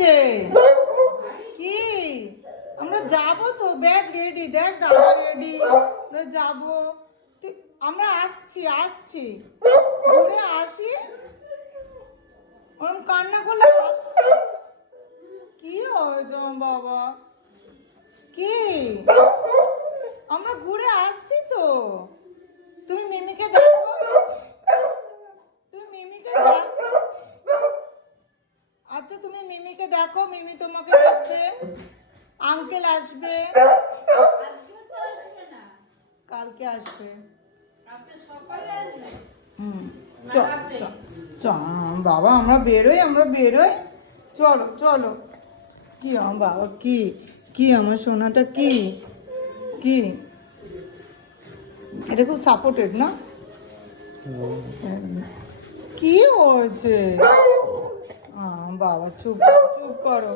হচ্ছে? কি আমরা যাবো তো, ব্যাগ রেডি, দেখ দাদা রেডি, আমরা যাবো। আমরা আসছি ঘুরে আসি। ওরম কান্না করলে কি হয়েছে বাবা? কি আমরা ঘুরে আসছি তো, তুমি মিমিকে দেখো, তুমি মিমিকে দেখো। আচ্ছা তুমি মিমিকে দেখো, মিমি তোমাকে দেখবে, আঙ্কেল আসবে, কালকে আসবে। বাবা আমরা বেরোই, চলো চলো। কি আমার বাবা, কি কি আমার সোনাটা, কি কি এটা খুব সাপোর্টেড না? কি হয়েছে বাবা? চুপ চুপ করো।